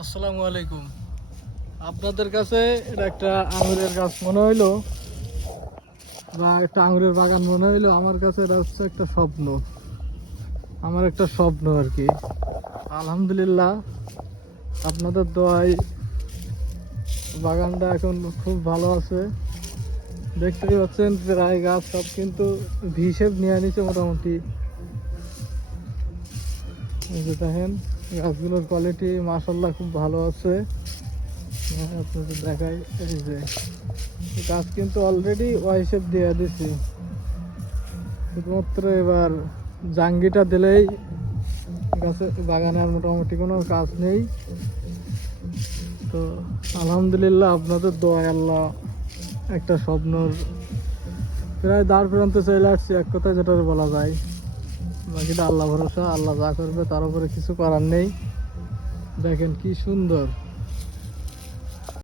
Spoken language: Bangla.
আসসালামু আলাইকুম। আপনাদের কাছে এটা একটা আঙুরের গাছ মনে হইলো বা একটা আঙুরের বাগান মনে হইলো, আমার কাছে এটা হচ্ছে একটা স্বপ্ন। আমার একটা স্বপ্ন আর কি। আলহামদুলিল্লাহ, আপনাদের দোয়ায় বাগানটা এখন খুব ভালো আছে। দেখতেই পাচ্ছেন প্রায় গাছ সব কিন্তু হিসেব নিয়ে নিচ্ছে মোটামুটি। এই যে দেখেন গাছগুলোর কোয়ালিটি মাশাআল্লাহ খুব ভালো আছে। আপনাদের দেখাই, এই যে গাছ কিন্তু অলরেডি হিসেব দিয়ে দিছি, শুধুমাত্র এবার জাঙ্গিটা দিলেই গাছে বাগানে আর মোটামুটি কোনো কাজ নেই। তো আলহামদুলিল্লাহ, আপনাদের দোয়ায় আল্লাহ একটা স্বপ্নর প্রায় দ্বার প্রান্তে চলে আসছি, এক কথায় যেটা বলা যায়। বাকিটা আল্লাহ ভরসা, আল্লাহ যা করবে তার উপরে কিছু করার নেই। দেখেন কি সুন্দর